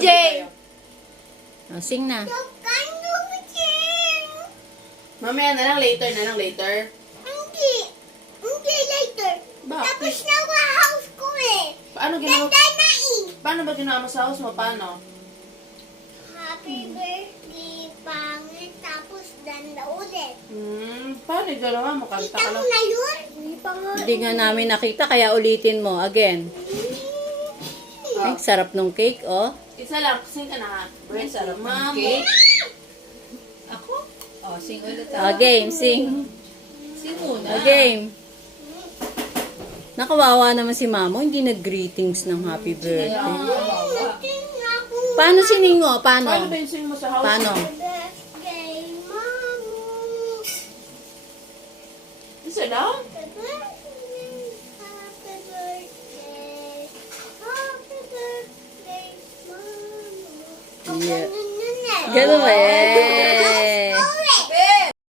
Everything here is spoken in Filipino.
DJ! Oh, sing na. Mamaya na lang, later na lang, later. Hindi. Hindi later. Bakit? Tapos na ang house ko eh. Paano ginawa? Ganda na eh. Paano ba ginawa mo sa house mo? Paano? Happy birthday, pangit. Tapos danda ulit. Paano yung ginawa mo? Kanta Kita ka mo lang. na yun? Hindi pa nga. Hindi nga namin nakita, kaya ulitin mo. Again. Ay, sarap nung cake, oh. Isa lang, sing ka na ha. Ay, sarap ng Mamo. cake. Ako? Oh, sing ulit Oh, game, sing. Sing muna. Oh, game. Nakawawa naman si Mamo, hindi nag-greetings ng happy birthday. Paano sining mo? Paano Paano? ba yung sing mo sa house? Paano? Birthday, Mamo. Isa lang? Happy birthday. Happy birthday. Happy birthday, Mamo. Yeah. Ganun yun eh. Ganun ba eh?